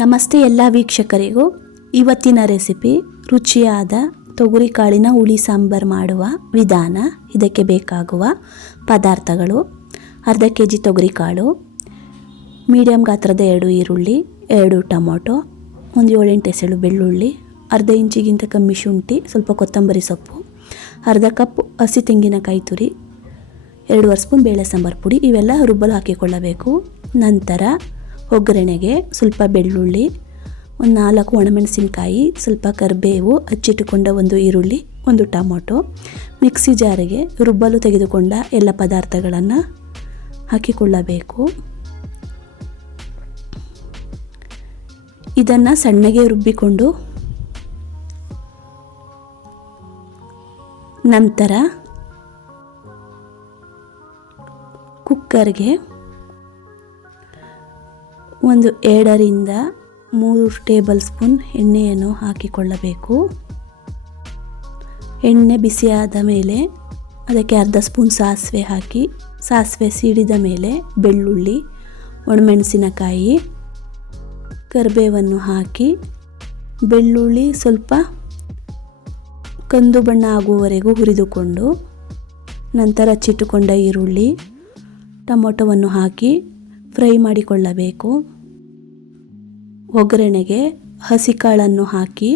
ನಮಸ್ತೆ ಎಲ್ಲ ವೀಕ್ಷಕರಿಗೂ. ಇವತ್ತಿನ ರೆಸಿಪಿ ರುಚಿಯಾದ ತೊಗರಿಕಾಳಿನ ಹುಳಿ ಸಾಂಬಾರು ಮಾಡುವ ವಿಧಾನ. ಇದಕ್ಕೆ ಬೇಕಾಗುವ ಪದಾರ್ಥಗಳು: ಅರ್ಧ kg ತೊಗರಿಕಾಳು, ಮೀಡಿಯಮ್ ಗಾತ್ರದ 2 ಈರುಳ್ಳಿ, 2 ಟೊಮೊಟೊ, ಒಂದು 7-8 ಎಸಳು ಬೆಳ್ಳುಳ್ಳಿ, ಅರ್ಧ ಇಂಚಿಗಿಂತ ಕಮ್ಮಿ ಶುಂಠಿ, ಸ್ವಲ್ಪ ಕೊತ್ತಂಬರಿ ಸೊಪ್ಪು, ಅರ್ಧ ಕಪ್ ಹಸಿ ತೆಂಗಿನಕಾಯಿ ತುರಿ, 2 ಸ್ಪೂನ್ ಬೇಳೆ ಸಾಂಬಾರು ಪುಡಿ. ಇವೆಲ್ಲ ರುಬ್ಬಲು ಹಾಕಿಕೊಳ್ಳಬೇಕು. ನಂತರ ಒಗ್ಗರಣೆಗೆ ಸ್ವಲ್ಪ ಬೆಳ್ಳುಳ್ಳಿ, ಒಂದು 4 ಒಣಮೆಣಸಿನಕಾಯಿ, ಸ್ವಲ್ಪ ಕರಿಬೇವು, ಹಚ್ಚಿಟ್ಟುಕೊಂಡ ಒಂದು ಈರುಳ್ಳಿ, ಒಂದು ಟೊಮೊಟೊ, ಮಿಕ್ಸಿ ಜಾರಿಗೆ ರುಬ್ಬಲು ತೆಗೆದುಕೊಂಡ ಎಲ್ಲ ಪದಾರ್ಥಗಳನ್ನು ಹಾಕಿಕೊಳ್ಳಬೇಕು. ಇದನ್ನು ಸಣ್ಣಗೆ ರುಬ್ಬಿಕೊಂಡು ನಂತರ ಕುಕ್ಕರ್ಗೆ ಒಂದು 2ರಿಂದ 3 ಟೇಬಲ್ ಸ್ಪೂನ್ ಎಣ್ಣೆಯನ್ನು ಹಾಕಿಕೊಳ್ಳಬೇಕು. ಎಣ್ಣೆ ಬಿಸಿಯಾದ ಮೇಲೆ ಅದಕ್ಕೆ ಅರ್ಧ ಸ್ಪೂನ್ ಸಾಸಿವೆ ಹಾಕಿ, ಸಾಸಿವೆ ಸಿಡಿದ ಮೇಲೆ ಬೆಳ್ಳುಳ್ಳಿ, ಒಣಮೆಣಸಿನಕಾಯಿ, ಕರಿಬೇವನ್ನು ಹಾಕಿ, ಬೆಳ್ಳುಳ್ಳಿ ಸ್ವಲ್ಪ ಕಂದು ಬಣ್ಣ ಆಗುವವರೆಗೂ ಹುರಿದುಕೊಂಡು ನಂತರ ಹಚ್ಚಿಟ್ಟುಕೊಂಡ ಈರುಳ್ಳಿ, ಟೊಮೊಟೊವನ್ನು ಹಾಕಿ ಫ್ರೈ ಮಾಡಿಕೊಳ್ಳಬೇಕು. ಒಗ್ಗರಣೆಗೆ ಹಸಿ ಕಾಳನ್ನು ಹಾಕಿ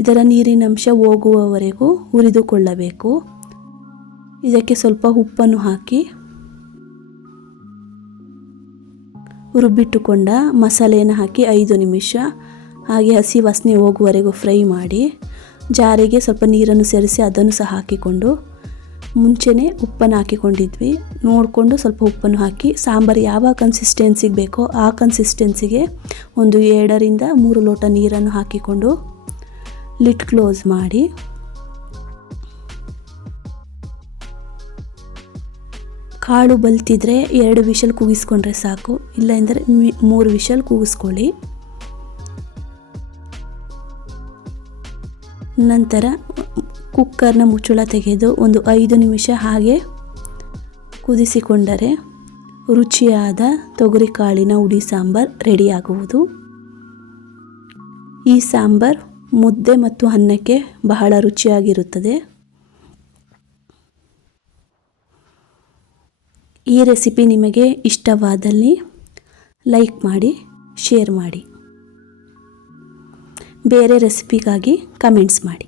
ಇದರ ನೀರಿನಂಶ ಹೋಗುವವರೆಗೂ ಹುರಿದುಕೊಳ್ಳಬೇಕು. ಇದಕ್ಕೆ ಸ್ವಲ್ಪ ಉಪ್ಪನ್ನು ಹಾಕಿ ರುಬ್ಬಿಟ್ಟುಕೊಂಡ ಮಸಾಲೆಯನ್ನು ಹಾಕಿ 5 ನಿಮಿಷ ಹಾಗೆ ಹಸಿ ವಾಸನೆ ಹೋಗುವವರೆಗೂ ಫ್ರೈ ಮಾಡಿ, ಜಾರಿಗೆ ಸ್ವಲ್ಪ ನೀರನ್ನು ಸೇರಿಸಿ ಅದನ್ನು ಸಹ ಹಾಕಿಕೊಂಡು, ಮುಂಚೆನೇ ಉಪ್ಪನ್ನು ಹಾಕಿಕೊಂಡಿದ್ವಿ, ನೋಡಿಕೊಂಡು ಸ್ವಲ್ಪ ಉಪ್ಪನ್ನು ಹಾಕಿ ಸಾಂಬಾರು ಯಾವ ಕನ್ಸಿಸ್ಟೆನ್ಸಿಗೆ ಬೇಕೋ ಆ ಕನ್ಸಿಸ್ಟೆನ್ಸಿಗೆ ಒಂದು 2ರಿಂದ 3 ಲೋಟ ನೀರನ್ನು ಹಾಕಿಕೊಂಡು ಲಿಡ್ ಕ್ಲೋಸ್ ಮಾಡಿ ಕಾಳು ಬಲ್ತಿದ್ರೆ 2 ವಿಷಲ್ ಕೂಗಿಸ್ಕೊಂಡ್ರೆ ಸಾಕು, ಇಲ್ಲ ಅಂದರೆ 3 ವಿಷಲ್ ಕೂಗಿಸ್ಕೊಳ್ಳಿ. ನಂತರ ಕುಕ್ಕರ್ನ ಮುಚ್ಚಳ ತೆಗೆದು ಒಂದು 5 ನಿಮಿಷ ಹಾಗೆ ಕುದಿಸಿಕೊಂಡರೆ ರುಚಿಯಾದ ತೊಗರಿಕಾಳಿನ ಹುಳಿ ಸಾಂಬಾರು ರೆಡಿಯಾಗುವುದು. ಈ ಸಾಂಬಾರು ಮುದ್ದೆ ಮತ್ತು ಅನ್ನಕ್ಕೆ ಬಹಳ ರುಚಿಯಾಗಿರುತ್ತದೆ. ಈ ರೆಸಿಪಿ ನಿಮಗೆ ಇಷ್ಟವಾದಲ್ಲಿ ಲೈಕ್ ಮಾಡಿ, ಶೇರ್ ಮಾಡಿ. ಬೇರೆ ರೆಸಿಪಿಗಾಗಿ ಕಮೆಂಟ್ಸ್ ಮಾಡಿ.